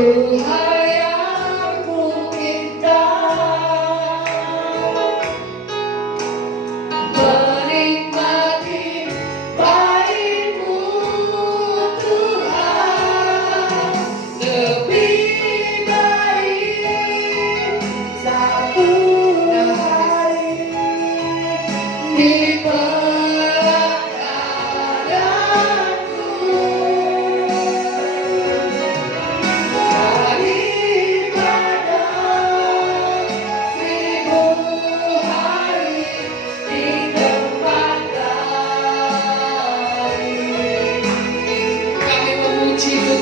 Tuhan yang ku minta, menikmati baik-Mu Tuhan, lebih baik satu hari di daripada 1000 hari di tempat lain. Aku memuji-Mu,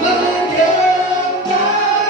menyembah-Mu dalam layak hidup.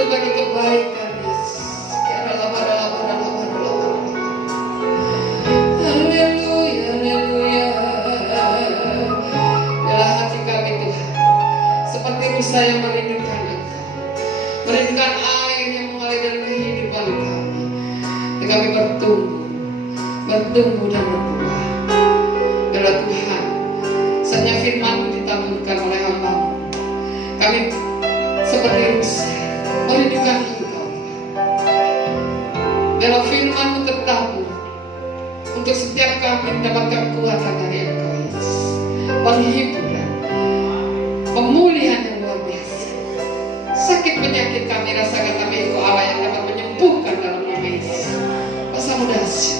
Bagi kebaikan Yesus. Haleluya, haleluya. Dalam hati kami Tuhan, seperti Musa yang merindukan Engkau, merindukan air yang mengalir dari kehidupan kami. Kami bertumbuh dan berbuah. Biarlah Tuhan, saatnya firman-Mu ditaburkan oleh hamba-Mu. Kami seperti Musa merindukan Engkau. Biarlah firman-Mu tertabur untuk setiap kami mendapatkan kekuatan dari Engkau Yesus, penghiburan, pemulihan yang luar biasa. Sakit penyakit kami rasakan, tapi Engkau Allah yang dapat menyembuhkan dalam nama Yesus. Pasamu dahsyat.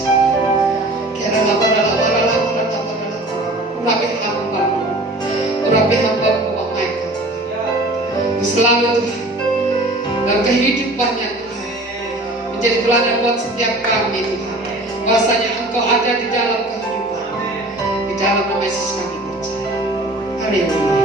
Urapi hamba-Mu Bapak Michael, selalu Tuhan dalam kehidupannya Tuhan menjadi teladan buat setiap kami Tuhan. Bahwasanya Engkau ada di dalam kehidupan. Di dalam nama Yesus kami percaya. Haleluya.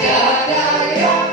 Tiada yang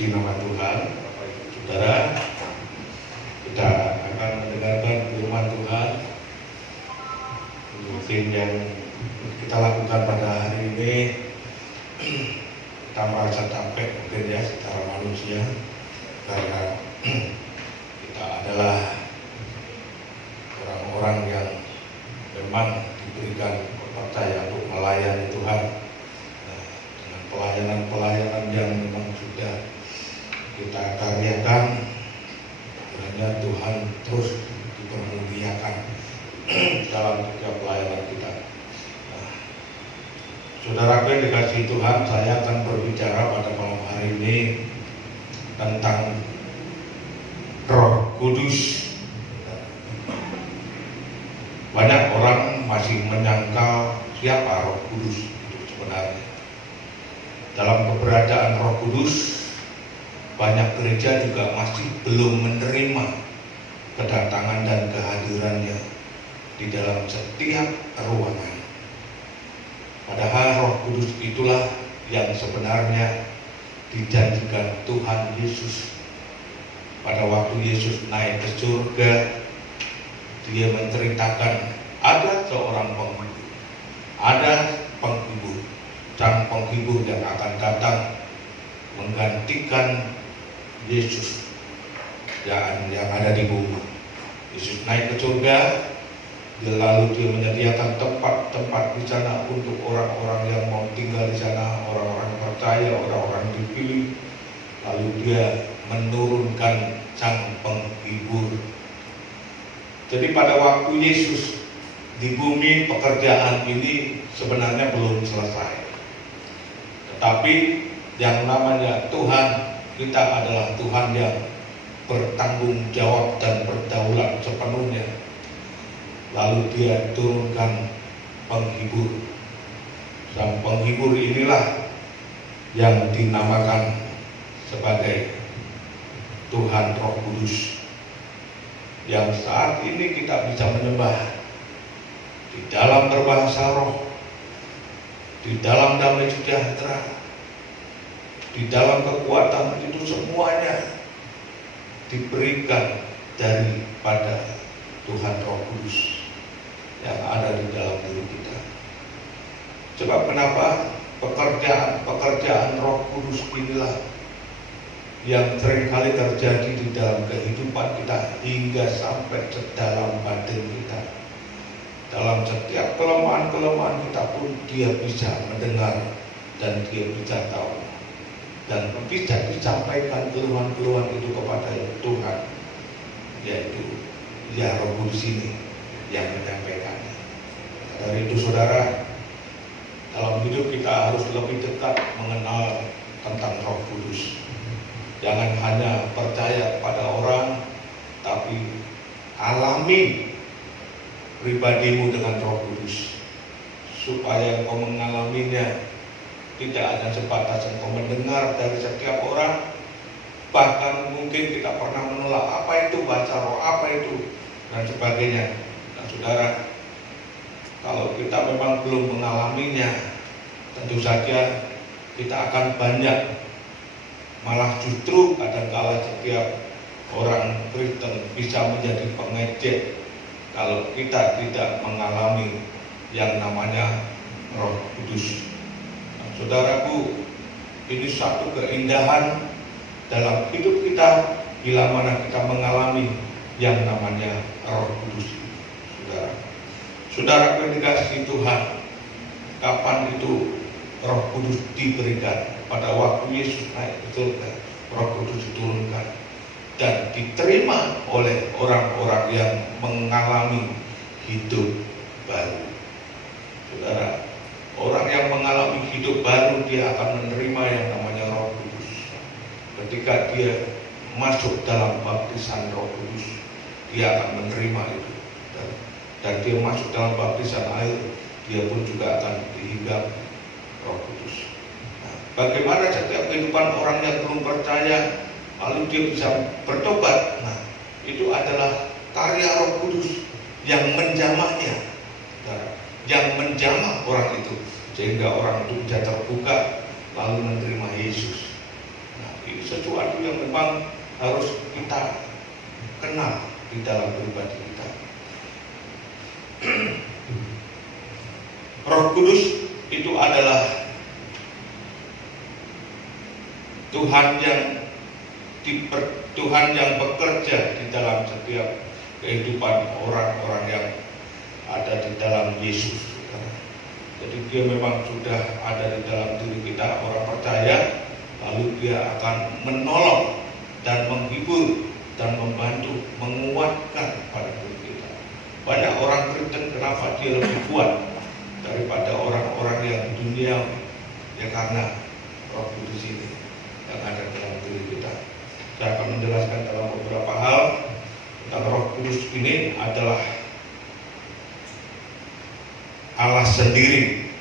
Puji nama Tuhan, saudara. Kita akan mendengarkan firman Tuhan. Mungkin yang kita lakukan pada hari ini kita merasa capek mungkin ya secara manusia, karena kita adalah orang-orang yang memang diberikan kepercayaan untuk melayani Tuhan. Dengan pelayanan-pelayanan yang memang sudah kita karyakan, kiranya Tuhan terus dipermuliakan dalam setiap pelayanan kita. Saudara yang dikasihi Tuhan, saya akan berbicara pada malam hari ini tentang Roh Kudus. Banyak orang masih menyangkal siapa Roh Kudus itu sebenarnya. Dalam keberadaan Roh Kudus, banyak gereja juga masih belum menerima kedatangan dan kehadirannya di dalam setiap ruangan. Padahal Roh Kudus itulah yang sebenarnya dijanjikan Tuhan Yesus. Pada waktu Yesus naik ke surga, dia menceritakan ada seorang penghibur, ada penghibur, sang penghibur yang akan datang menggantikan Yesus yang ada di bumi. Yesus naik ke surga, lalu dia menyediakan tempat-tempat di sana untuk orang-orang yang mau tinggal di sana, orang-orang percaya, orang-orang dipilih. Lalu dia menurunkan sang penghibur. Jadi pada waktu Yesus di bumi, pekerjaan ini sebenarnya belum selesai. Tetapi yang namanya Tuhan kita adalah Tuhan yang bertanggung jawab dan berdaulat sepenuhnya. Lalu Dia turunkan penghibur. Sang penghibur inilah yang dinamakan sebagai Tuhan Roh Kudus, yang saat ini kita bisa menyembah di dalam berbahasa roh, di dalam damai sejahtera, di dalam kekuatan. Itu semuanya diberikan daripada Tuhan Roh Kudus yang ada di dalam diri kita. Sebab kenapa pekerjaan Roh Kudus inilah yang seringkali terjadi di dalam kehidupan kita hingga sampai sedalam batin kita. Dalam setiap kelemahan-kelemahan kita pun Dia bisa mendengar dan Dia bisa tahu dan bisa disampaikan keluhan-keluhan itu kepada Tuhan, yaitu Roh Kudus ini yang menyampaikannya. Dari itu saudara, dalam hidup kita harus lebih dekat mengenal tentang Roh Kudus. Jangan hanya percaya pada orang, tapi alami pribadimu dengan Roh Kudus, supaya engkau mengalaminya. Tidak hanya sebatas engkau mendengar dari setiap orang, bahkan mungkin kita pernah menolak apa itu baca roh, apa itu, dan sebagainya. Nah saudara, kalau kita memang belum mengalaminya, tentu saja kita akan banyak, malah justru kadang-kala setiap orang Kristen bisa menjadi pengejek kalau kita tidak mengalami yang namanya Roh Kudus. Nah, saudaraku, ini satu keindahan dalam hidup kita bila mana kita mengalami yang namanya Roh Kudus. Saudara yang dikasihi Tuhan, kapan itu Roh Kudus diberikan? Pada waktu Yesus naik ke surga, Roh Kudus diturunkan dan diterima oleh orang-orang yang mengalami hidup baru. Saudara, orang yang mengalami hidup baru, dia akan menerima yang namanya Roh Kudus. Ketika dia masuk dalam baptisan Roh Kudus, dia akan menerima itu. Dan dia masuk dalam baptisan air, dia pun juga akan dihinggapi Roh Kudus. Nah, bagaimana setiap kehidupan orang yang belum percaya, lalu dia bisa bertobat? Nah, itu adalah karya Roh Kudus yang menjamahnya, yang menjamah orang itu, sehingga orang itu bisa terbuka lalu menerima Yesus. Nah, ini sesuatu yang memang harus kita kenal di dalam pribadi kita. Roh Kudus itu adalah Tuhan yang bekerja di dalam setiap kehidupan orang-orang yang ada di dalam Yesus. Jadi dia memang sudah ada di dalam diri kita, orang percaya, lalu dia akan menolong dan menghibur dan membantu, menguatkan pada diri kita. Banyak orang Kristen, kenapa dia lebih kuat daripada orang-orang yang dunia? Ya karena Roh Kudus ini yang ada dalam diri kita. Saya akan menjelaskan dalam beberapa hal tentang Roh Kudus ini adalah Allah sendiri.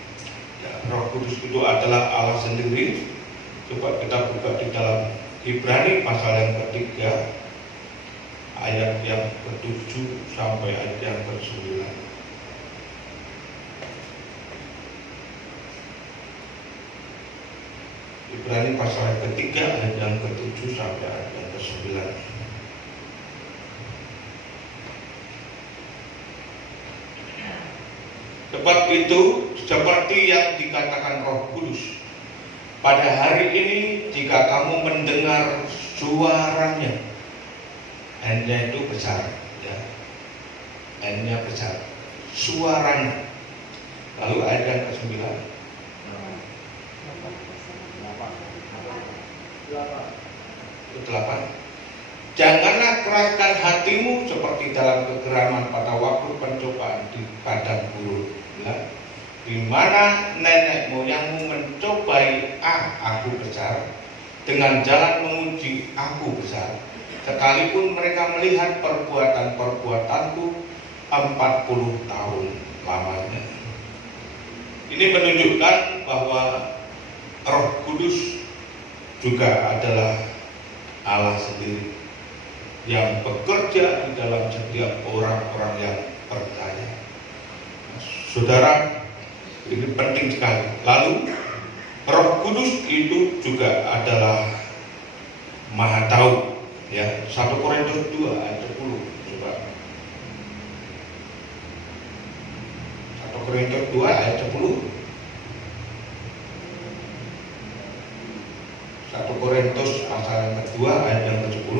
Ya, Roh Kudus itu adalah Allah sendiri. Coba kita buka di dalam Ibrani pasal yang ketiga, ayat yang ke-7 sampai ayat yang ke-9. Ibrani pasal yang ketiga, ayat yang ke-7 sampai ayat yang ke-9. Sebab itu, seperti yang dikatakan Roh Kudus, pada hari ini jika kamu mendengar suaranya, N-nya itu besar, ya. N-nya besar, suaranya. Lalu ayat yang ke-9. 8. Janganlah keraskan hatimu seperti dalam kegeraman pada waktu pencobaan di padang gurun, ya, di mana nenek moyangmu mencobai aku besar dengan jalan menguji aku besar, sekalipun mereka melihat perbuatan-perbuatanku 40 tahun lamanya. Ini menunjukkan bahwa Roh Kudus juga adalah Allah sendiri yang bekerja di dalam setiap orang-orang yang percaya. Saudara, ini penting sekali. Lalu Roh Kudus itu juga adalah Maha Tahu, ya. 1 Korintus 2 ayat 10. Coba. 1 Korintus 2 ayat 10. 1 Korintus pasal yang kedua ayat yang ke-10.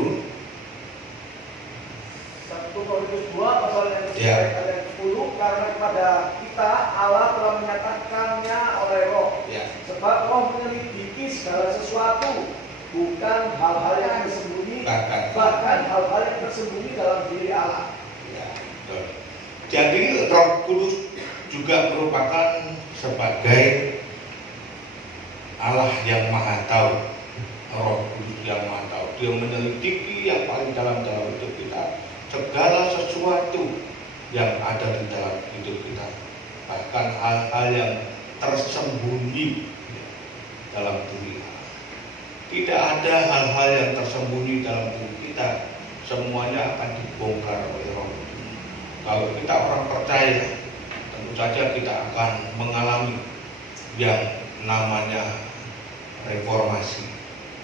1 Korintus 2 pasal yang ke-10 Ya. ayat 10, karena kepada kita Allah telah menyatakannya oleh Roh. Ya. Sebab Roh menyelidiki segala sesuatu, bukan hal-hal yang tersembunyi, bahkan hal-hal yang tersembunyi dalam diri Allah. Ya, betul. Jadi Roh Kudus juga merupakan sebagai Allah yang Maha Tahu. Roh Kudus yang Maha Tahu, Dia menyelidiki yang paling dalam hidup kita, segala sesuatu yang ada di dalam hidup kita, bahkan hal-hal yang tersembunyi dalam diri Allah. Tidak ada hal-hal yang tersembunyi dalam diri kita, semuanya akan dibongkar oleh Roh. Kalau kita orang percaya, tentu saja kita akan mengalami yang namanya reformasi.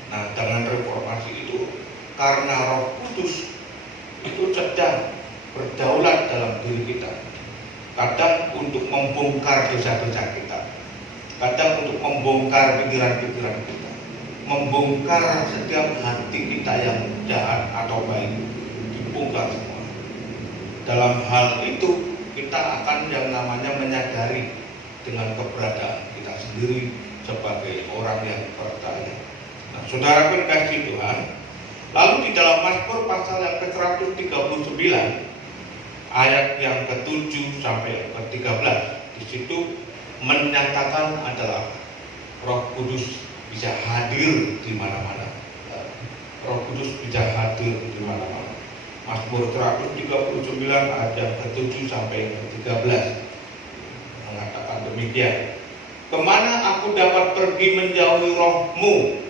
Nah, dengan reformasi itu, karena Roh Kudus itu sedang berdaulat dalam diri kita, kadang untuk membongkar dosa-dosa kita, kadang untuk membongkar pikiran-pikiran kita, membongkar setiap hati kita yang jahat atau baik, dibongkar semua. Dalam hal itu kita akan yang namanya menyadari dengan keberadaan kita sendiri sebagai orang yang percaya. Nah, saudara pun kasih Tuhan. Lalu di dalam Mazmur pasal yang ke-139 ayat yang ke-7 sampai ke-13, di situ menyatakan adalah Roh Kudus bisa hadir di mana-mana. Roh Kudus bisa hadir di mana-mana. Mazmur 139 ayat yang ke-7 sampai yang ke-13 mengatakan demikian. Kemana aku dapat pergi menjauhi Roh-Mu?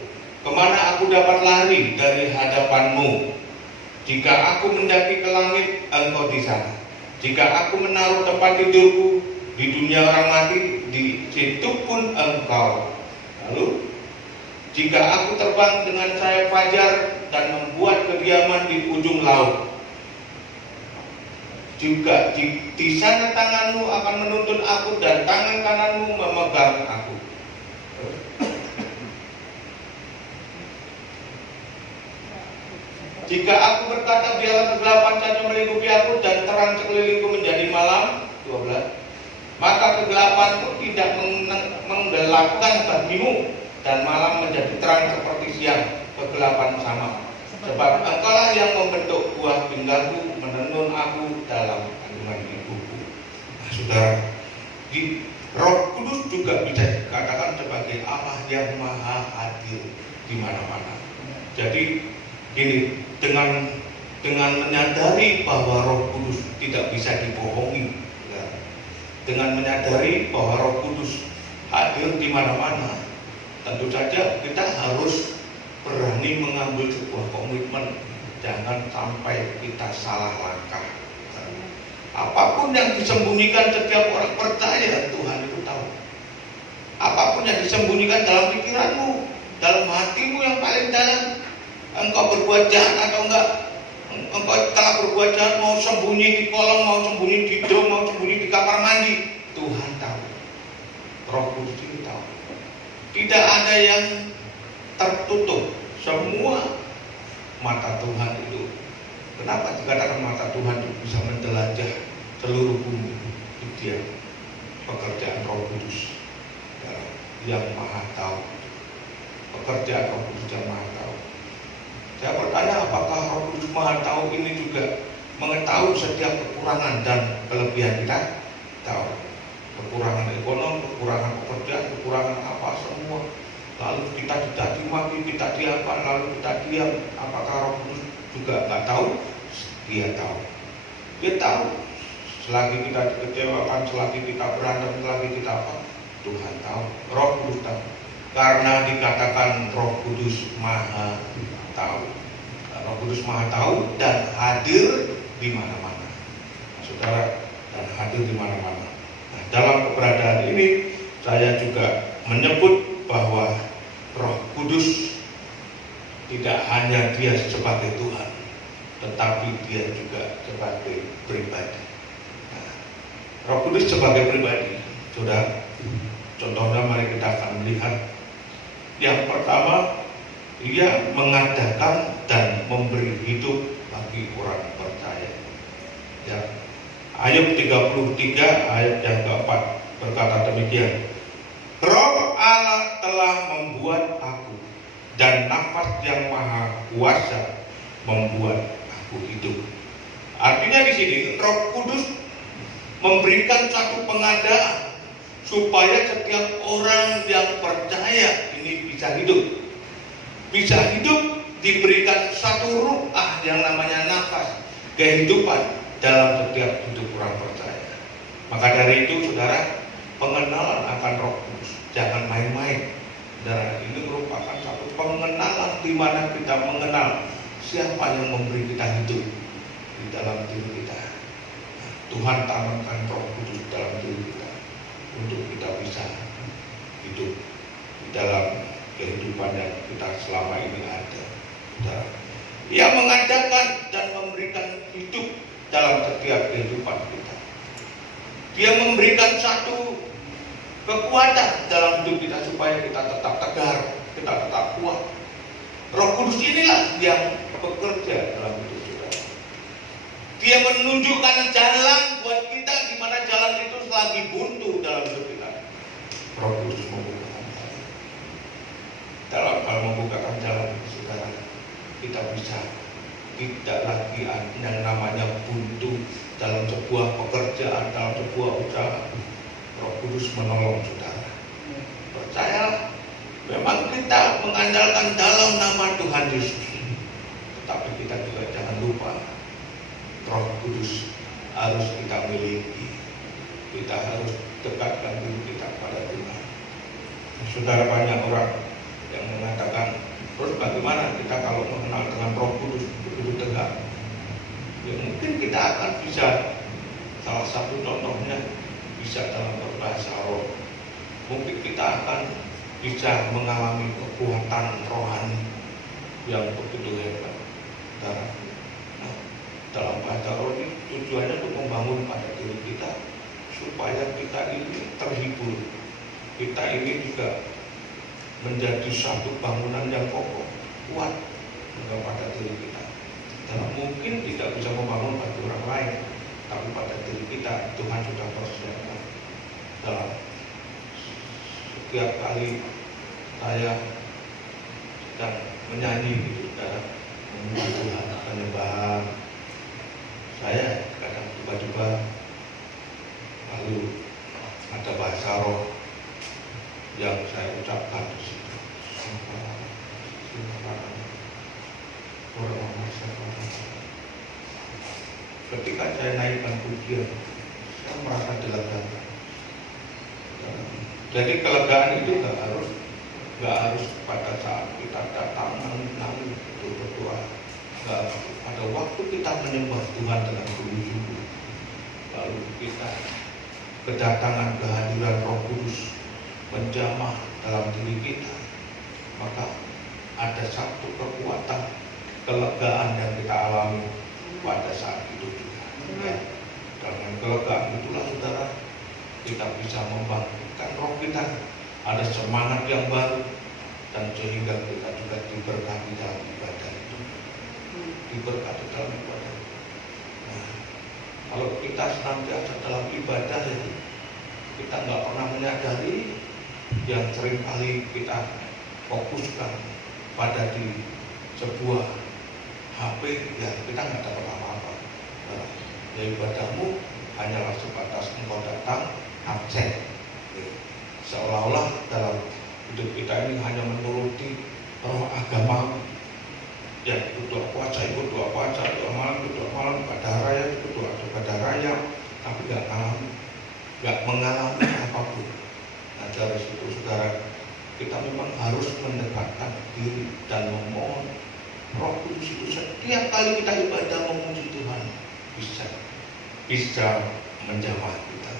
Kemana aku dapat lari dari hadapan-Mu? Jika aku mendaki ke langit, Engkau di sana. Jika aku menaruh tempat tidurku di dunia orang mati, di situ pun Engkau. Lalu, jika aku terbang dengan sayap fajar dan membuat kediaman di ujung laut, juga di sana tanganmu akan menuntun aku dan tangan kananmu memegang aku. Jika aku berkata biarlah kegelapan saja melingkupi aku dan terang sekelilingku menjadi malam, 12, maka kegelapan pun tidak menggelapkan bagimu dan malam menjadi terang seperti siang, kegelapan sama. Sebab Engkaulah yang membentuk buah pinggangku, menenun aku dalam kandungan ibuku. Nah, saudara, di Roh Kudus juga bisa dikatakan sebagai Allah yang maha hadir di mana-mana. Jadi gini, dengan menyadari bahwa Roh Kudus tidak bisa dibohongi, ya, dengan menyadari bahwa Roh Kudus hadir di mana-mana, tentu saja kita harus berani mengambil sebuah komitmen, jangan sampai kita salah langkah. Apapun yang disembunyikan setiap orang percaya, Tuhan itu tahu. Apapun yang disembunyikan dalam pikiranmu, dalam hatimu yang paling dalam, engkau berbuat jahat atau enggak, engkau telah berbuat jahat, mau sembunyi di kolong, mau sembunyi di dom, mau sembunyi di kamar mandi, Tuhan tahu. Roh Kudus itu tahu. Tidak ada yang tertutup, semua mata Tuhan itu. Kenapa dikatakan mata Tuhan itu bisa menjelajah seluruh bumi? Itu dia pekerjaan Roh Kudus yang maha tahu. Pekerjaan Roh Kudus yang maha tahu. Saya bertanya, apakah Roh Kudus maha tahu ini juga mengetahui setiap kekurangan dan kelebihan kita? Tahu. Kekurangan ekonomi, kekurangan pekerjaan, kekurangan apa semua. lalu kita dicaci maki, kita diapa, lalu kita diam. Apakah Roh Kudus juga nggak tahu? Dia tahu. Dia tahu. Selagi kita dikecewakan, selagi kita berantem, selagi kita apa, Tuhan tahu. Roh Kudus tahu. Karena dikatakan Roh Kudus Maha tahu. Roh Kudus Maha tahu dan hadir di mana-mana, saudara, dan hadir di mana-mana. Nah, dalam keberadaan ini saya juga menyebut bahwa Roh Kudus tidak hanya dia sebagai Tuhan, tetapi dia juga sebagai pribadi. Nah, Roh Kudus sebagai pribadi, saudara, contohnya mari kita akan melihat. Yang pertama, ia mengadakan dan memberi hidup bagi orang percaya. Ya. Ayub 33 ayat yang keempat berkata demikian. Roh Allah telah membuat aku, dan nafas yang maha kuasa membuat aku hidup. Artinya di sini Roh Kudus memberikan satu pengadaan supaya setiap orang yang percaya ini bisa hidup. Bisa hidup, diberikan satu ruah yang namanya nafas kehidupan dalam setiap hidup orang percaya. Maka dari itu saudara, pengenalan akan Roh Kudus jangan main-main. Saudara, ini merupakan satu pengenalan di mana kita mengenal siapa yang memberi kita hidup di dalam diri kita. Tuhan tanamkan Roh Kudus dalam diri kita untuk kita bisa hidup di dalam kehidupan yang kita selama ini ada. Saudara, Ia mengadakan dan memberikan hidup dalam setiap kehidupan kita. Dia memberikan satu kekuatan dalam hidup kita supaya kita tetap tegar, kita tetap kuat. Roh Kudus inilah yang bekerja dalam hidup kita. Dia menunjukkan jalan buat kita di mana jalan itu lagi buntu dalam hidup kita. Roh Kudus membukakan jalan. Dalam hal membukakan jalan, saudara, kita bisa tidak lagi yang namanya buntu dalam sebuah pekerjaan, dalam sebuah usaha. Roh Kudus menolong saudara. Percayalah, memang kita mengandalkan dalam nama Tuhan Yesus, tetapi kita juga jangan lupa Roh Kudus harus kita miliki. Kita harus dekatkan diri kita pada Tuhan. Saudara, banyak orang yang mengatakan, terus bagaimana kita kalau mengenal dengan Roh Kudus begitu tegak? Ya mungkin kita akan bisa, salah satu contohnya bisa dalam berbahasa roh. Mungkin kita akan bisa mengalami kekuatan rohani yang begitu hebat. Nah, dalam bahasa roh ini tujuannya untuk membangun pada diri kita supaya kita ini terhibur. Kita ini juga menjadi satu bangunan yang kokoh, kuat pada diri kita. Dan mungkin tidak bisa membangun bagi orang lain, tapi pada diri kita Tuhan sudah persiapkan. Dalam setiap kali saya sedang menyanyi gitu, menyembah Tuhan, penyembahan, saya kadang tiba-tiba lalu ada bahasa roh yang saya ucapkan di situ. Ketika saya naikkan pujian, saya merasa dilegakan. Jadi kelegaan itu nggak harus pada saat kita datang nangis berdoa. Pada waktu kita menyembah Tuhan dengan sungguh-sungguh, lalu kita kedatangan kehadiran Roh Kudus menjamah dalam diri kita, maka ada satu kekuatan kelegaan yang kita alami pada saat itu juga. Ya, dengan kelegaan itulah saudara, kita bisa membangkitkan roh kita, ada semangat yang baru, dan sehingga kita juga diberkati dalam ibadah itu, diberkati dalam ibadah. Nah, kalau kita senantiasa dalam ibadah itu, kita nggak pernah menyadari yang seringkali kita fokuskan pada di sebuah HP, ya kita nggak dapat apa-apa. Nah, ya ibadahmu hanyalah sebatas engkau datang absen, seolah-olah dalam hidup kita ini hanya menuruti roh agama. Ya, doa puasa, ikut doa puasa, doa malam, ibadah raya, ikut doa ibadah raya, tapi nggak mengalami apapun. Nah, dari situ saudara, kita memang harus mendekatkan diri dan memohon Roh Kudus itu setiap kali kita ibadah memuji Tuhan bisa menjamah kita,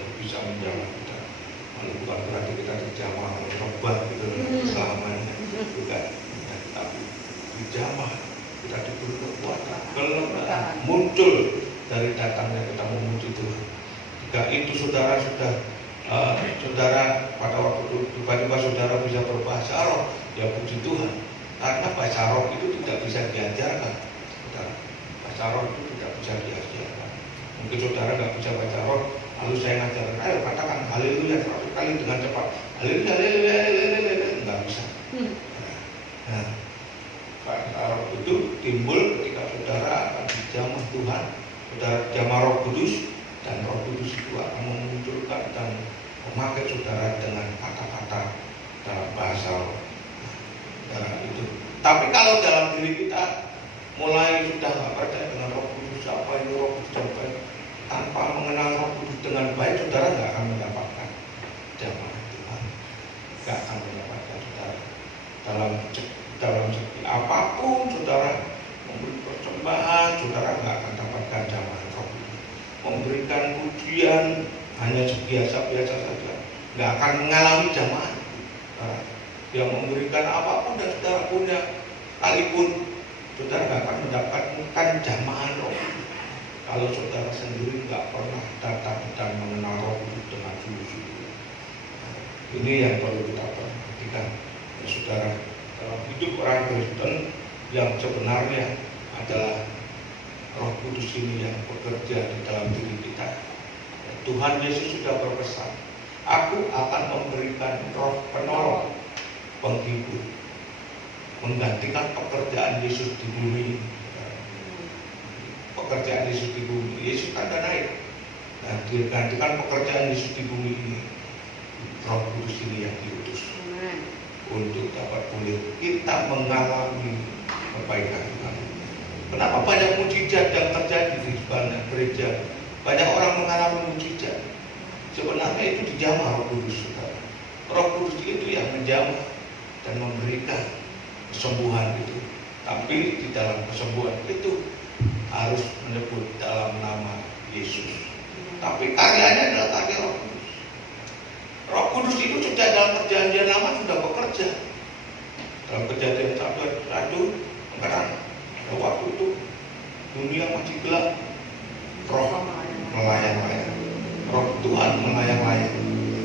ya, bisa menjamah kita. Lalu bukan berarti kita dijamah oleh robat gitu selamanya, bukan. Ya, tapi dijamah, kita diberi kekuatan, kelembagaan muncul dari datangnya kita memuji Tuhan. Jika itu saudara sudah saudara pada waktu itu tiba-tiba saudara bisa berbahasa roh, ya puji Tuhan. Karena bahasa roh itu tidak bisa diajarkan, saudara. Bahasa roh itu tidak bisa diajarkan. Mungkin saudara nggak bisa baca roh, lalu saya ngajarkan, ayo katakan haleluya 100 kali dengan cepat, haleluya, haleluya, haleluya, nggak bisa. Nah, bahasa roh itu timbul ketika saudara akan dijamah Tuhan, saudara dijamah Roh Kudus, dan Roh Kudus itu akan memunculkan dan memakai saudara dengan kata-kata dalam bahasa roh. Itu. Tapi kalau dalam diri kita mulai sudah nggak percaya dengan Roh Kudus, apa itu Roh Kudus dan baik, tanpa mengenal Roh Kudus dengan baik, saudara nggak akan mendapatkan jamaah Tuhan, nggak akan mendapatkan saudara dalam segi apapun saudara memberi persembahan, saudara nggak akan dapatkan jamaah Roh Kudus. Memberikan pujian hanya biasa-biasa saja, nggak akan mengalami jamaah. Yang memberikan apapun dan saudara punya, sekalipun saudara nggak akan mendapatkan jamaah Roh Kudus kalau saudara sendiri nggak pernah datang dan mengenal Roh Kudus dengan sungguh-sungguh. Ini yang perlu kita perhatikan, ya, saudara, dalam hidup orang Kristen yang sebenarnya adalah Roh Kudus ini yang bekerja di dalam diri kita. Tuhan Yesus sudah berpesan, aku akan memberikan Roh penolong, penghibur, menggantikan pekerjaan Yesus di bumi. Pekerjaan Yesus di bumi, Yesus kan sudah naik. Nah, digantikan pekerjaan Yesus di bumi ini, Roh Kudus ini yang diutus untuk dapat pulih kita mengalami perbaikan Tuhan. Kenapa banyak mujizat yang terjadi di banyak gereja? Banyak orang mengalami mujizat. Sebenarnya itu dijamah Roh Kudus, saudara. Roh Kudus itu yang menjamah dan memberikan kesembuhan itu. Tapi di dalam kesembuhan itu harus menyebut dalam nama Yesus. Tapi karyanya adalah karya Roh Kudus. Roh Kudus itu sudah dalam perjanjian lama sudah bekerja. Dalam Kejadian 1 sekarang waktu itu dunia masih gelap, Roh melayang-layang, Roh Tuhan melayang-layang,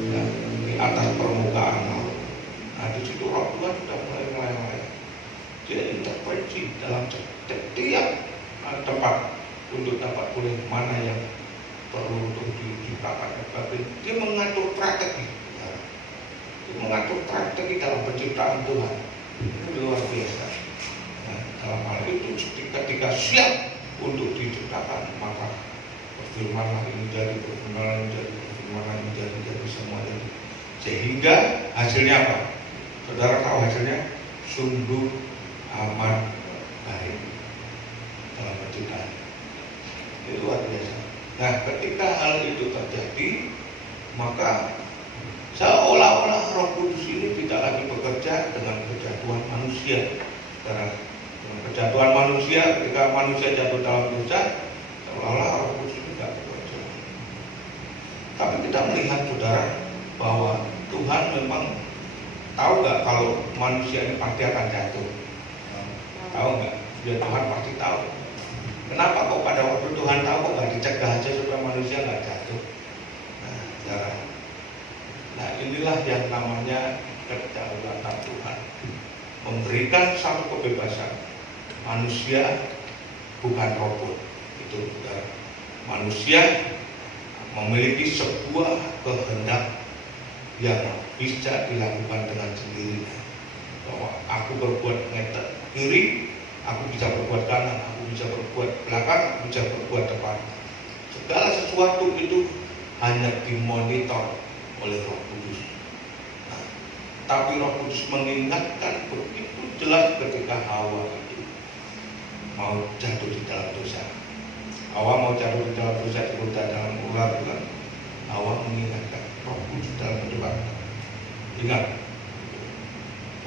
ya, di atas permukaan laut. Nah, di situ Roh Tuhan sudah mulai melayang-layang. Dia intervensi dalam setiap tempat untuk dapat pulih mana yang perlu untuk diciptakan. Dia mengatur strategi, ya. Dia mengatur strategi dalam penciptaan Tuhan. Itu luar biasa. Nah, dalam hal itu ketika siap untuk diciptakan, maka firmanlah ini jadi, firmanlah ini jadi, firmanlah ini jadi semua jadi. Sehingga hasilnya apa? Saudara tahu hasilnya? Sungguh amat baik dalam penciptaan. Itu luar biasa. Nah, ketika hal itu terjadi, maka seolah-olah Roh Kudus ini tidak lagi bekerja dengan kejatuhan manusia. Karena dengan kejatuhan manusia, ketika manusia jatuh dalam dosa, seolah-olah Roh Kudus ini tidak bekerja. Tapi kita melihat, saudara, bahwa Tuhan memang tahu nggak kalau manusia ini pasti akan jatuh. Tahu nggak? Ya, Tuhan pasti tahu. Kenapa kok pada waktu Tuhan tahu kok nggak dicegah aja supaya manusia nggak jatuh? Nah, saudara. Nah, inilah yang namanya kedaulatan Tuhan. Memberikan satu kebebasan. Manusia bukan robot. Itu, saudara. Manusia memiliki sebuah kehendak yang bisa dilakukan dengan sendirinya. Bahwa aku berbuat kiri, aku bisa berbuat kanan, aku bisa berbuat belakang, aku bisa berbuat depan. Segala sesuatu itu hanya dimonitor oleh Roh Kudus. Nah, Tapi Roh Kudus mengingatkan begitu jelas ketika Hawa itu mau jatuh di dalam dosa. Hawa mau jatuh di dalam dosa, digoda dalam ular bukan. Hawa mengingatkan Roh Kudus dalam kehidupan. Ingat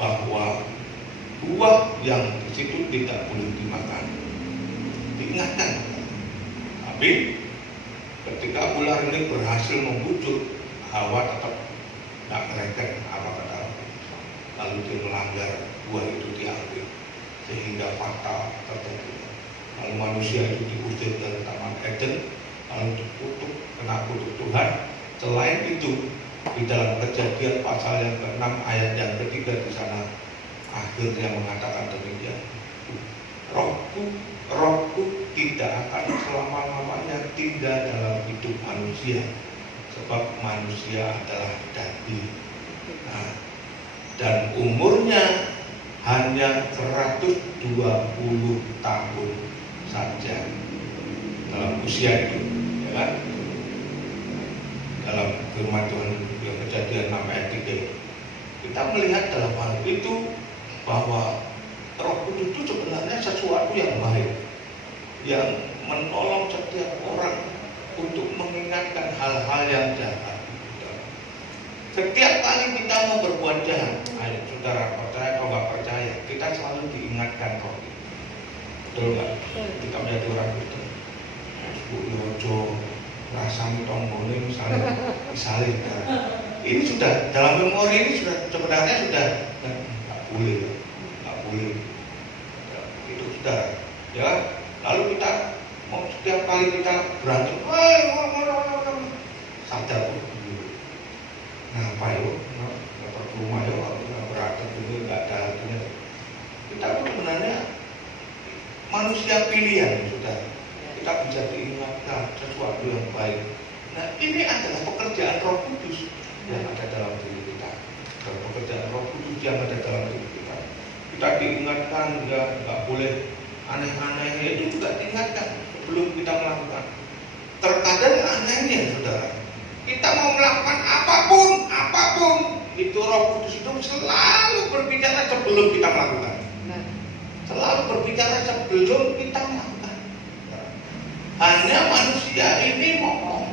bahwa buah yang di situ tidak boleh dimakan. Diingatkan. Tapi ketika ular ini berhasil membujuk, Hawa tetap tidak mereken apa kata. Lalu dia melanggar, buah itu diambil sehingga fatal terjadi. Lalu manusia itu diusir dari Taman Eden, lalu dikutuk, kena kutuk Tuhan. Selain itu, di dalam Kejadian pasal yang ke-6 ayat yang ketiga di sana akhirnya mengatakan demikian. Rohku tidak akan selama-lamanya tinggal dalam hidup manusia, sebab manusia adalah daging. Nah, dan umurnya hanya 120 tahun saja dalam usia itu, ya kan? Dalam firman Tuhan yang Kejadian 6 ayat 3 kita melihat dalam hal itu bahwa Roh Kudus itu sebenarnya sesuatu yang baik, yang menolong setiap orang untuk mengingatkan hal-hal yang jahat. Setiap kali kita mau berbuat jahat, ayo saudara, percaya atau nggak percaya, kita selalu diingatkan Roh. Betul nggak? Kita menjadi orang Kristen. Bu Yojo, rasanya tombol ini misalnya, ini sudah dalam memori ini sudah sebenarnya sudah nggak boleh, itu sudah, ya. Lalu kita mau setiap kali kita berantem, sadar ngapa yuk, nggak perlu rumah yuk, nggak berantem dulu, nggak ada artinya. Kita sebenarnya manusia pilihan, sudah. Kita bisa diingatkan sesuatu yang baik. Nah, ini adalah pekerjaan Roh Kudus yang ada dalam diri kita. Dan pekerjaan Roh Kudus yang ada dalam diri kita. Kita diingatkan, ya nggak boleh aneh-aneh, itu juga diingatkan sebelum kita melakukan. Terkadang anehnya, saudara, kita mau melakukan apapun, itu Roh Kudus itu selalu berbicara sebelum kita melakukan. Selalu berbicara sebelum kita melakukan. Hanya manusia ini ngomong.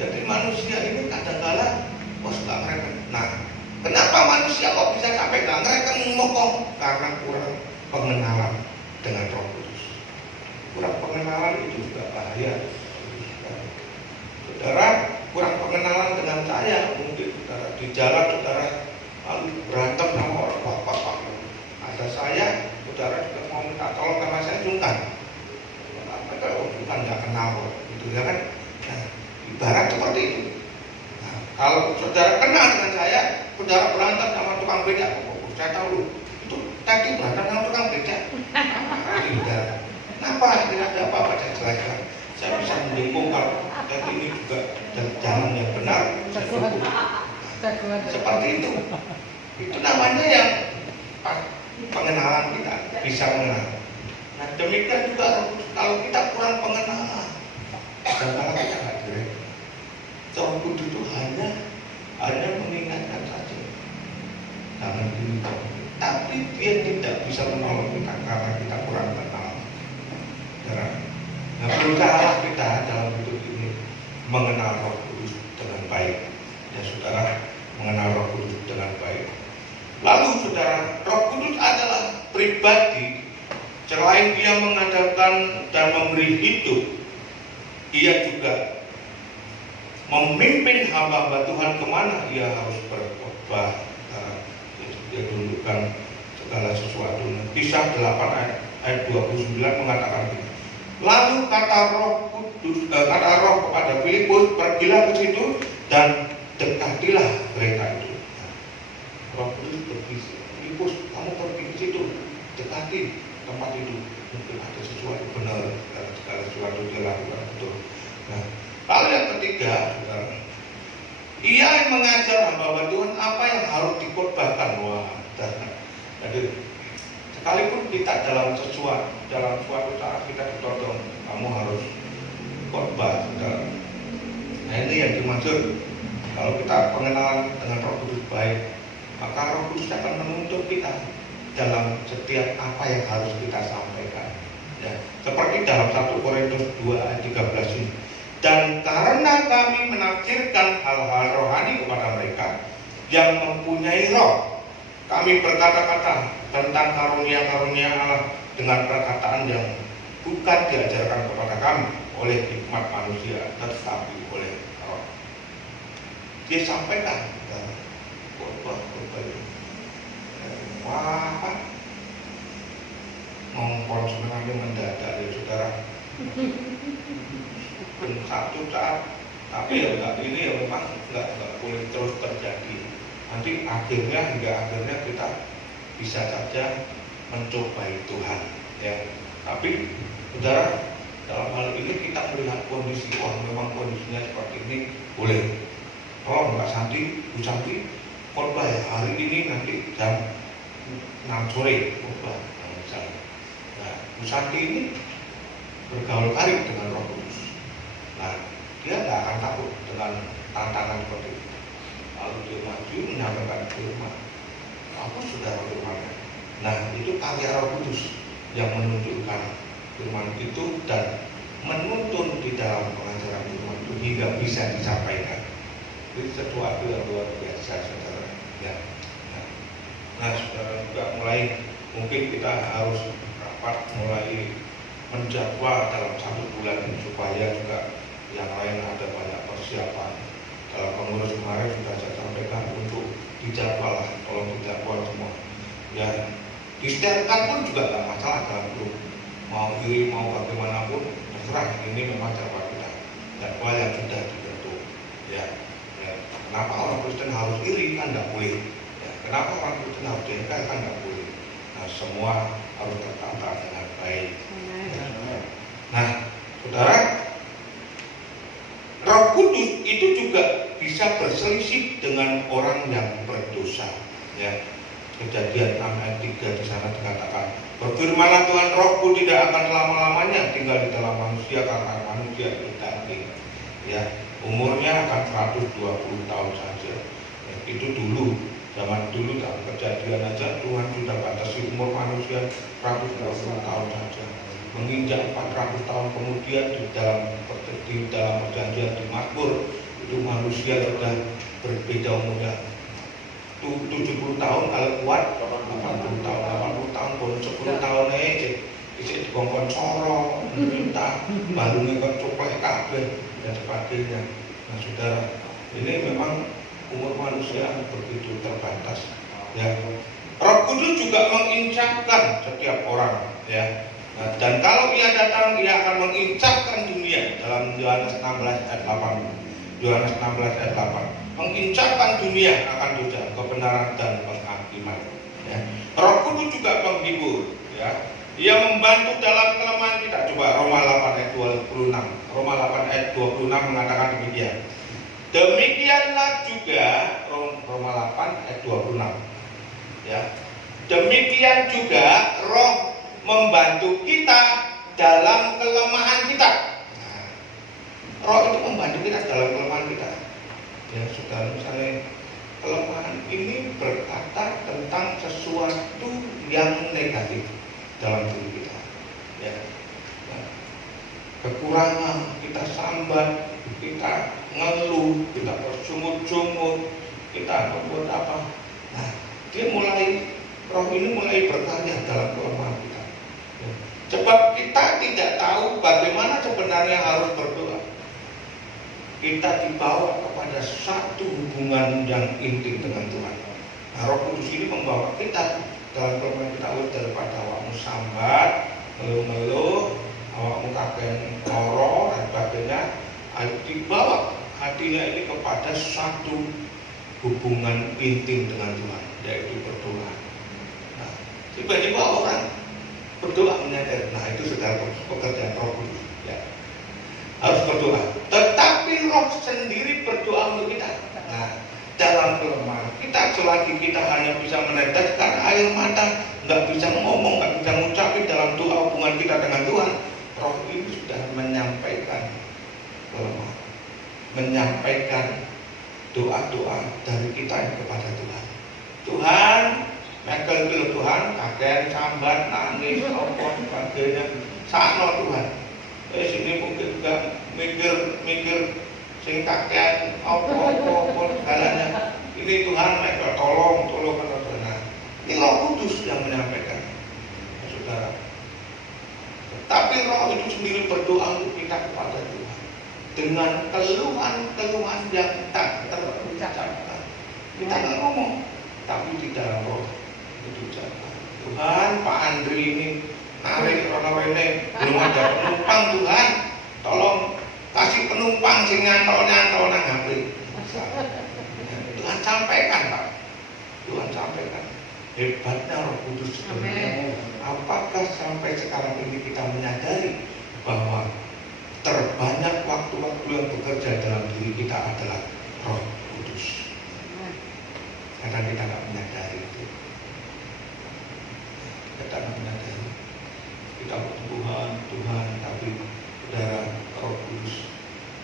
Jadi manusia ini kadang-kala suka ngereken. Nah, kenapa manusia kok bisa sampai nggak ngereken ngomong? Karena kurang pengenalan dengan Roh Kudus. Kurang pengenalan itu juga bahaya. Saudara kurang pengenalan dengan saya, mungkin saudara di jalan saudara lalu berantem sama orang bapak. Ada saya, saudara juga mau minta tolong sama saya sungkan. Kalau bukan nggak kenal, gitu ya kan? Nah, ibarat seperti itu. Nah, kalau saudara kenal dengan saya, saudara berantem sama tukang becak, saya tahu itu tadi berantem sama tukang becak. Kenapa? Tidak ada apa-apa, saya jelaskan. Saya bisa mendukung kalau tadi ini juga jalan yang benar. Saya dukung. Seperti itu. Itu namanya yang pengenalan kita bisa mengenal. Nah, demikian juga kalau kita kurang pengenalan dan kalau kita nggak direct, Roh Kudus itu hanya mengingatkan saja, jangan gini, tapi dia tidak bisa menolong kita karena kita kurang kenal. Nah, berusaha kita dalam hidup ini mengenal Roh Kudus dengan baik. Ya saudara, mengenal Roh Kudus dengan baik. Lalu saudara, Roh Kudus adalah pribadi. Selain dia mengadakan dan memberi hidup, ia juga memimpin hamba-hamba Tuhan kemana ia harus berkhotbah. Dia tundukkan segala sesuatu. Kisah 8 ayat 29 mengatakan ini. Lalu kata Roh kepada Filipus, pergilah ke situ dan dekatilah kereta itu. Roh Kudus pergi, Filipus, kamu pergi ke situ, dekati tempat itu, mungkin ada sesuatu benar dan segala sesuatu dia lakukan betul. Nah, lalu yang ketiga, saudara, ia yang mengajar hamba Tuhan apa yang harus dikhotbahkan. Wah, jadi sekalipun kita dalam suatu saat kita dituntut, kamu harus khotbah, saudara. Nah, ini yang dimaksud Kalau kita pengenalan dengan Roh Kudus baik, maka Roh Kudus akan menuntun kita dalam setiap apa yang harus kita sampaikan. Ya, seperti dalam 1 Korintus 2 ayat 13 ini. Dan karena kami menafsirkan hal-hal rohani kepada mereka yang mempunyai roh, kami berkata-kata tentang karunia-karunia Allah dengan perkataan yang bukan diajarkan kepada kami oleh hikmat manusia, tetapi oleh roh. Dia sampaikan khotbah wah, ngomong sebenarnya mendadak ya saudara. Dan satu saat, tapi ya enggak, ini ya memang enggak boleh terus terjadi. Nanti hingga akhirnya kita bisa saja mencobai Tuhan, ya. Tapi saudara, dalam hal ini kita melihat kondisi, memang kondisinya seperti ini, boleh. Tolong Mbak Santi, Bu Santi, khotbah ya hari ini nanti jam 6 sore khotbah misalnya. Nah, Bu Santi ini bergaul karib dengan Roh Kudus. Nah, dia nggak akan takut dengan tantangan seperti itu. Lalu dia maju menyampaikan firman. Apa saudara firmannya? Nah, itu karya Roh Kudus yang menunjukkan firman itu dan menuntun di dalam pengajaran firman itu hingga bisa disampaikan. Itu sesuatu yang luar biasa, saudara. Ya. Nah, saudara juga mungkin kita harus rapat mulai menjadwal dalam 1 bulan supaya juga yang lain ada banyak persiapan. Dalam pengurus kemarin sudah saya sampaikan untuk dijadwal, tolong dijadwal semua. Ya, disetelkan pun juga nggak masalah dalam grup. Mau iri mau bagaimanapun terserah, ini memang jadwal kita. Jadwal yang sudah dibentuk. Ya. Kenapa orang Kristen harus iri? Kan nggak boleh. Ya, kenapa orang Kristen harus jengkel? Kan nggak boleh. Nah, semua harus tertata dengan baik. Ya. Nah, saudara, Roh Kudus itu juga bisa berselisih dengan orang yang berdosa. Ya. Kejadian 6 ayat 3 di sana dikatakan, berfirmanlah Tuhan, Rohku tidak akan selama-lamanya tinggal di dalam manusia karena manusia itu daging. Ya. Umurnya akan 120 tahun saja. Itu dulu, zaman dulu dalam kejadian aja Tuhan sudah batasi umur manusia 120 tahun saja. Menginjak 400 tahun kemudian di dalam perjanjian di Mazmur itu manusia sudah berbeda umurnya. 70 tahun kalau kuat, 80 tahun pun 10 tahun aja. Isi dikongkon coro, minta, balungnya kok coplek kabeh dan sebagainya. Nah, saudara, ini memang umur manusia begitu terbatas. Ya, Roh Kudus juga mengincapkan setiap orang. Ya, nah, dan kalau ia datang, ia akan mengincapkan dunia dalam Yohanes 16 ayat 8. Yohanes 16 ayat 8. Mengincapkan dunia akan dosa, kebenaran dan penghakiman. Ya. Roh Kudus juga menghibur. Ya. Dia membantu dalam kelemahan kita. Coba Roma 8 ayat 26. Roma 8 ayat 26 mengatakan demikian. Demikianlah juga Roma 8 ayat 26. Ya. Demikian juga Roh membantu kita dalam kelemahan kita. Nah, Roh itu membantu kita dalam kelemahan kita. Ya, saudara, misalnya kelemahan ini berkata tentang sesuatu yang negatif dalam diri kita, ya. Nah, kekurangan, kita sambat, kita ngeluh, kita bersungut-sungut, kita membuat apa? Nah, Roh ini mulai berkarya dalam kelemahan kita. Ya. Sebab kita tidak tahu bagaimana sebenarnya harus berdoa. Kita dibawa kepada satu hubungan yang intim dengan Tuhan. Nah, Roh Kudus ini membawa kita dalam kelemahan kita daripada awakmu sambat, ngeluh-ngeluh, awakmu kakek loro dan sebagainya, dibawa hatinya ini kepada satu hubungan intim dengan Tuhan, yaitu berdoa. Nah, tiba-tiba orang berdoa menyadari, nah itu sudah pekerjaan Roh Kudus, ya. Harus berdoa. Tetapi Roh sendiri berdoa untuk kita. Nah, dalam kelemahan kita, selagi kita hanya bisa meneteskan air mata, nggak bisa ngomong, nggak bisa ngucapin dalam doa hubungan kita dengan Tuhan, Roh ini sudah menyampaikan kelemahan, menyampaikan doa-doa dari kita kepada Tuhan. Tuhan, mekel dulu Tuhan, kakek sambat, nangis, apa sebagainya, sakno Tuhan. Sini mungkin juga mikir sing kakek, apa segalanya. Ini Tuhan, mekel tolong Tuhan. Ini Roh Kudus yang menyampaikan, saudara. Tapi Roh itu sendiri berdoa untuk kita kepada Tuhan dengan keluhan-keluhan yang tak terucapkan. Kita nggak ngomong, tapi di dalam Roh itu ucapkan. Tuhan, Pak Andri ini narik rono rene, belum ada penumpang Tuhan. Tolong kasih penumpang sing nyantol nang HP. Tuhan sampaikan, Pak. Tuhan sampaikan. Hebatnya Roh Kudus sebenarnya. Apakah sampai sekarang ini kita menyadari bahwa terbanyak waktu-waktu yang bekerja dalam diri kita adalah Roh Kudus? Karena kita tidak menyadari itu. Kita tidak menyadari. Kita Tuhan, tapi saudara, Roh Kudus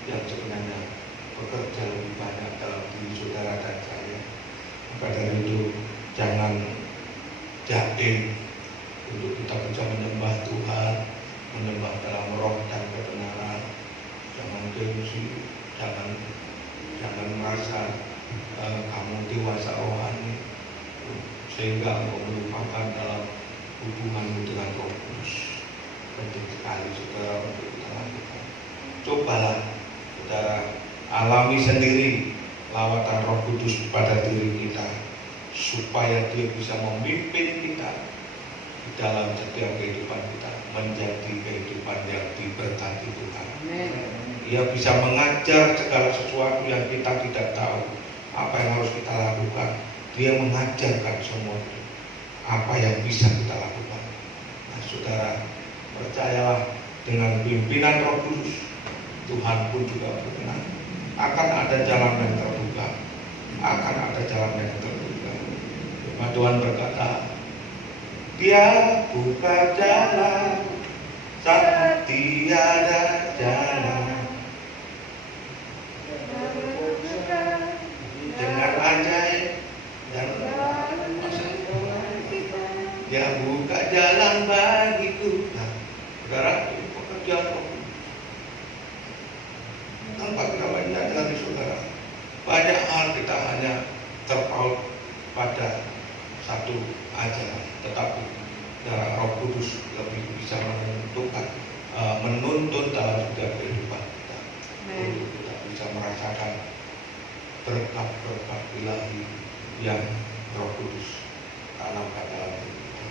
yang sebenarnya bekerja lebih banyak dalam diri saudara dan saya. Maka dari itu jangan jaim untuk kita bisa menyembah Tuhan, menyembah dalam roh dan kebenaran. Jangan gengsi, jangan merasa kamu dewasa rohani sehingga engkau melupakan dalam hubunganmu dengan Roh Kudus. Penting sekali saudara untuk kita lakukan. Cobalah saudara alami sendiri lawatan Roh Kudus pada diri kita, supaya dia bisa memimpin kita di dalam setiap kehidupan kita menjadi kehidupan yang diberkati Tuhan. Dia bisa mengajar segala sesuatu yang kita tidak tahu apa yang harus kita lakukan. Dia mengajarkan semua itu apa yang bisa kita lakukan. Nah, saudara, percayalah dengan pimpinan Roh Kudus, Tuhan pun juga berkenan. Akan ada jalan yang terbuka, akan ada jalan yang terbuka. Firman Tuhan berkata, Dia buka jalan saat tiada jalan. Dengan ajaib dan Dia buka jalan bagiku. Nah, saudara, ini pekerjaan Roh Kudus. Tanpa kita menyadari saudara, banyak hal kita hanya terpaut pada satu ajaran, tetapi darah Roh Kudus lebih bisa menuntun dalam setiap kehidupan kita. Untuk kita bisa merasakan berkat-berkat ilahi yang Roh Kudus tanamkan dalam diri kita.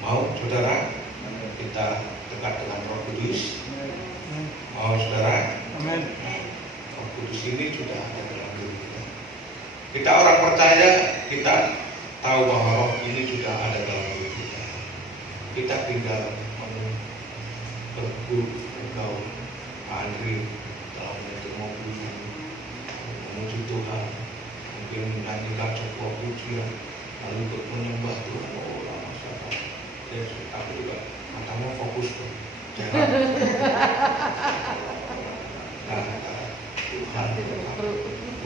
Mau saudara kita dekat dengan Roh Kudus? Mau saudara? Amin. Roh Kudus ini sudah ada dalam diri kita. Kita orang percaya, kita tahu bahwa Roh ini sudah ada dalam diri kita. Kita tinggal bergaul Andri dalam menyetir mobil, memuji Tuhan, mungkin menyanyikan sebuah pujian, lalu untuk menyembah Tuhan. Oh, lama sahabat. Tapi juga matamu fokus tuh. Jangan. Tuhan,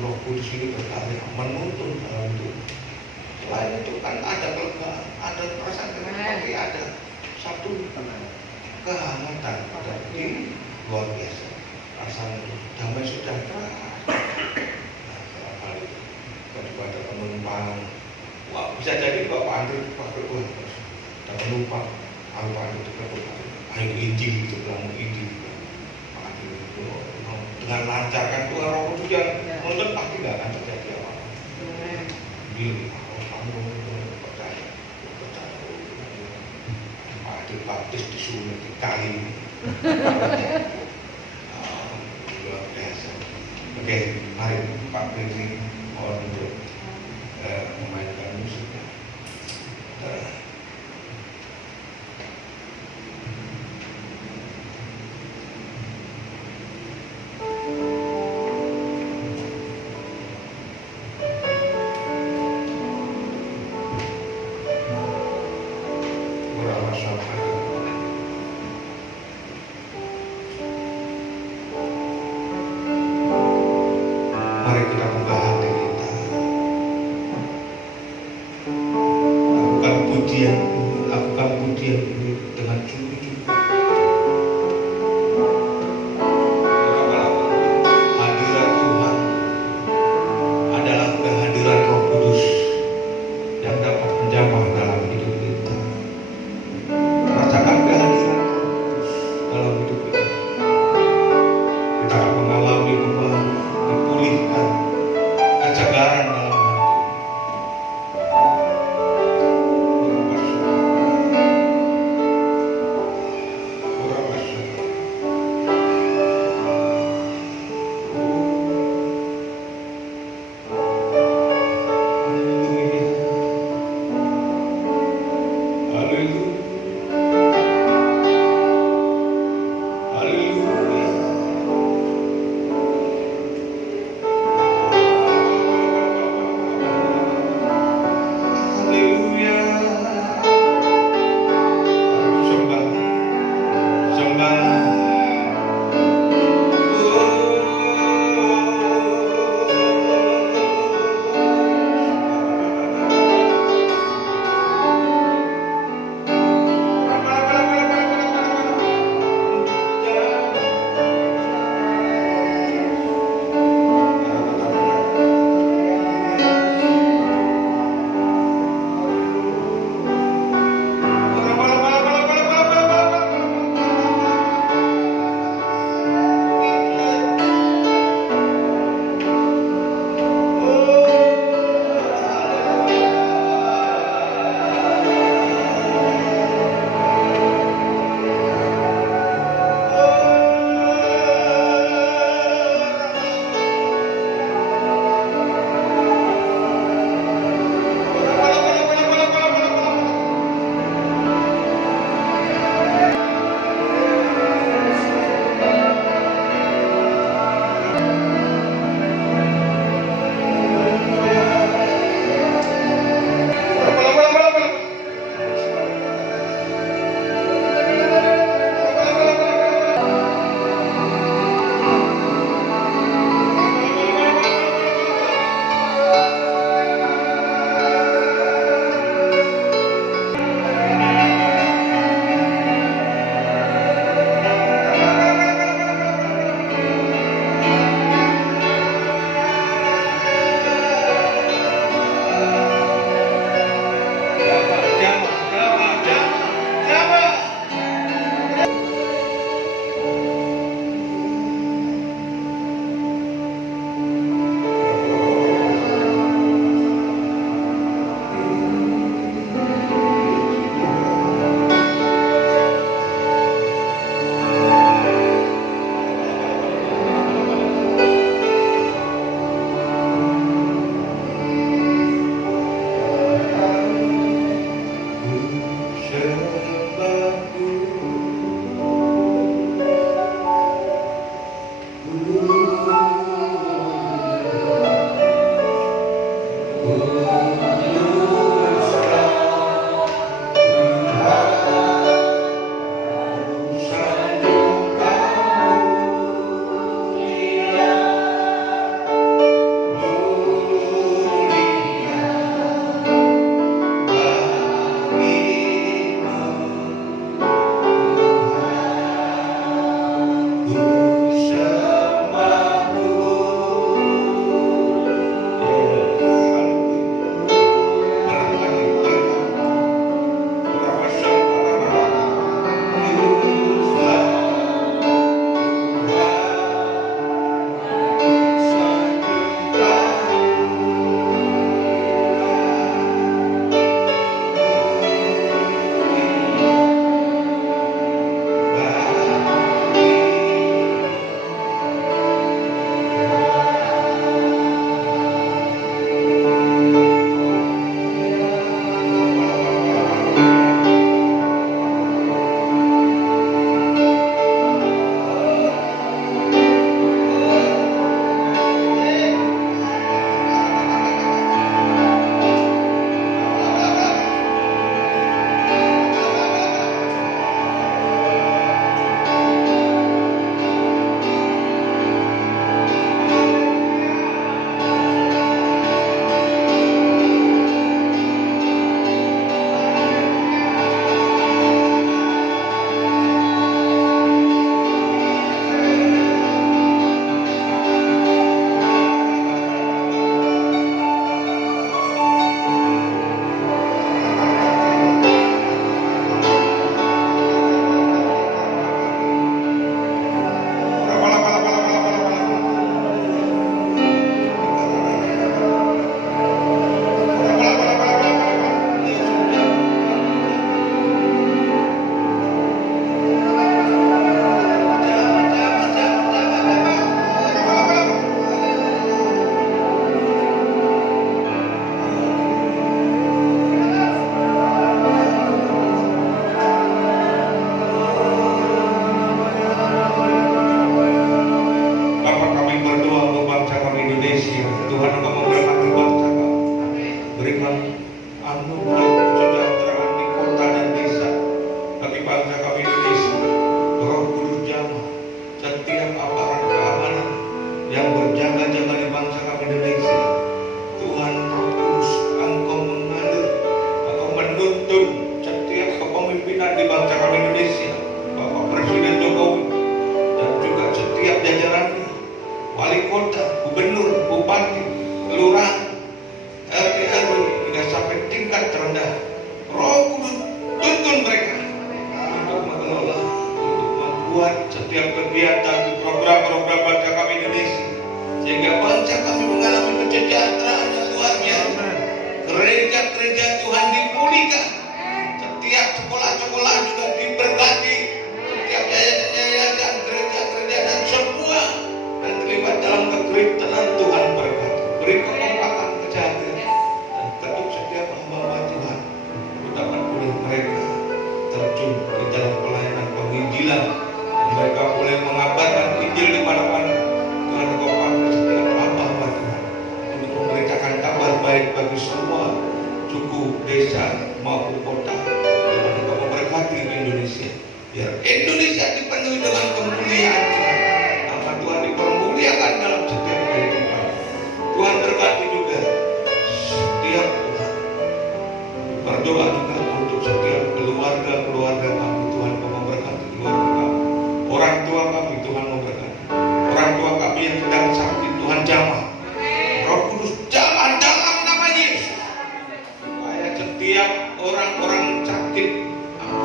Roh Kudus ini berkarya menuntun dalam hidup. Selain itu kan ada kelegaan, ada perasaan tapi ada satu kehangatan pada diri luar biasa. Perasaan damai sejahtera. Nah, kali itu kepada penumpang, wah bisa jadi Bapak Andri pakai Tuhan. Ada penumpang, aku Pak Andri itu ayo Injil gitu, bilang Injil. Dengan lancarkan Tuhan Roh Kudus yang menuntun pasti tidak akan terjadi apa-apa. Bila kamu percaya, Pak Baptis disuruh di kali ini. Luar biasa. Oke, mari Pak Bini mohon untuk memainkan musiknya. Mari kita buka dalam pujian ini dengan sungguh-sungguh. Hadirat Tuhan adalah kehadiran Roh Kudus yang dapat menjamah dalam hidup kita. Rasakan kehadiran Roh Kudus dalam hidup kita. Kita akan mengalami kembali, dipulihkan, kesegaran dalam hati.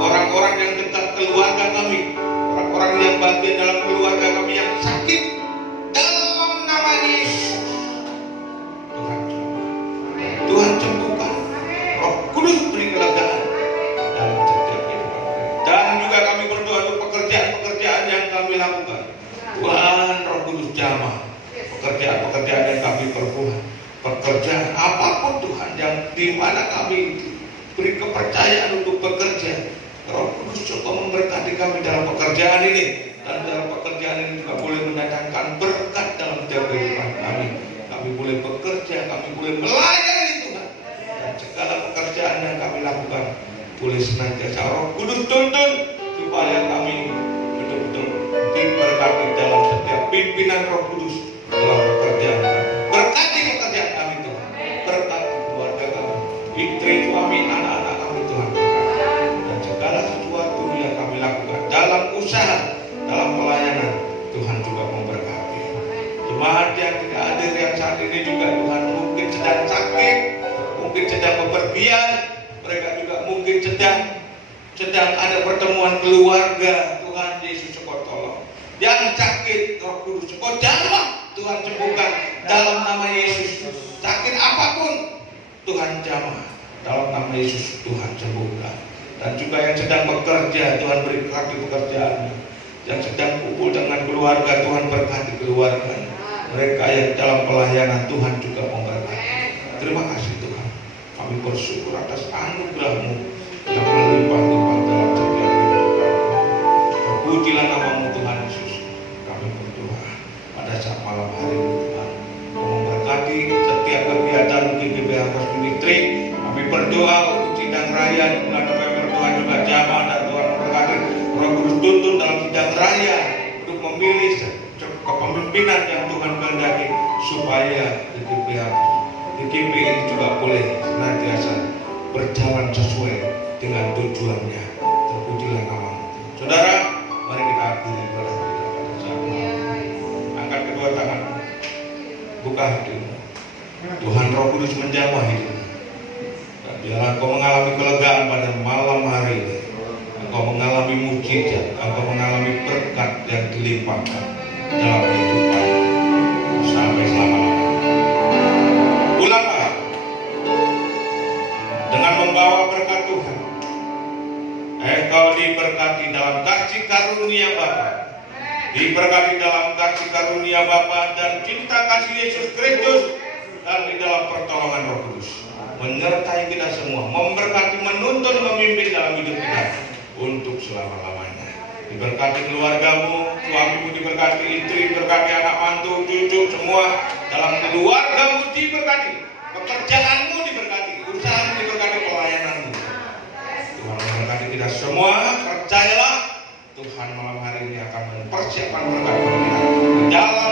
orang-orang yang dekat keluarga kami, orang-orang yang bagian dalam keluarga kami yang sakit, dalam nama Yesus Tuhan sembuhkan. Roh Kudus beri kelegaan dalam setiap kehidupan mereka. Dan juga kami berdoa untuk pekerjaan-pekerjaan yang kami lakukan. Tuhan Roh Kudus jamah pekerjaan-pekerjaan yang kami perbuat, pekerjaan apapun Tuhan yang di mana kami beri kepercayaan untuk bekerja. Roh Kudus coba memberkati kami dalam pekerjaan ini, dan dalam pekerjaan ini juga boleh mendatangkan berkat dalam setiap kehidupan kami. Kami boleh bekerja, kami boleh melayani Tuhan, dan segala pekerjaan yang kami lakukan boleh senantiasa Roh Kudus tuntun supaya kami betul-betul diberkati dalam setiap pimpinan Roh Kudus dalam pekerjaan kami. Berkati pekerjaan kami Tuhan, berkati keluarga kami, istri, suami, anak-anak kami Tuhan, dan segala sesuatu yang kami lakukan dalam usaha, dalam pelayanan, Tuhan juga memberkati. Jemaat yang tidak hadir yang saat ini juga Tuhan mungkin sedang sakit, mungkin sedang bepergian, mereka juga mungkin sedang ada pertemuan keluarga. Tuhan Yesus engkau tolong. Yang sakit Roh Kudus engkau jamah, Tuhan sembuhkan dalam nama Yesus. Sakit apapun Tuhan jamah dalam nama Yesus, Tuhan sembuhkan. Dan juga yang sedang bekerja, Tuhan berkati pekerjaannya. Yang sedang kumpul dengan keluarga, Tuhan berkati keluarganya. Mereka yang dalam pelayanan, Tuhan juga memberkati. Terima kasih Tuhan. Kami bersyukur atas anugerah-Mu yang melimpah-limpah dalam setiap hidup kami. Terpujilah nama-Mu Tuhan Yesus. Kami berdoa pada saat malam hari ini Tuhan, Kau memberkati setiap kegiatan GGB Harvest Ministry. Kami berdoa untuk sidang raya di bulan November, Tuhan juga jamah, dan Tuhan memberkati Roh Kudus tuntun dalam sidang raya untuk memilih kepemimpinan yang Tuhan kehendaki supaya GGB ini juga boleh senantiasa berjalan sesuai dengan tujuannya. Terpujilah nama-Mu. Saudara, mari kita akhiri ibadah kita pada saat ini. Angkat kedua tangan, buka hatimu. Tuhan Roh Kudus menjamah hidupmu. Dan biarlah engkau mengalami kelegaan pada malam hari ini. Engkau mengalami mujizat, engkau mengalami berkat yang dilimpahkan dalam kehidupan sampai selama-lamanya. Ulanglah dengan membawa berkat Tuhan. Engkau diberkati dalam kasih karunia Bapa, diberkati dalam kasih karunia Bapa dan cinta kasih Yesus Kristus, dan di dalam pertolongan Roh Kudus menyertai kita semua, memberkati, menuntun, memimpin dalam hidup kita untuk selama-lamanya. Diberkati keluargamu, suamimu diberkati, istri diberkati, anak mantu, cucu, semua dalam keluargamu diberkati, pekerjaanmu diberkati, usahamu diberkati, pelayananmu. Tuhan memberkati kita semua. Percayalah, Tuhan malam hari ini akan mempersiapkan berkat bagi kita. Di dalam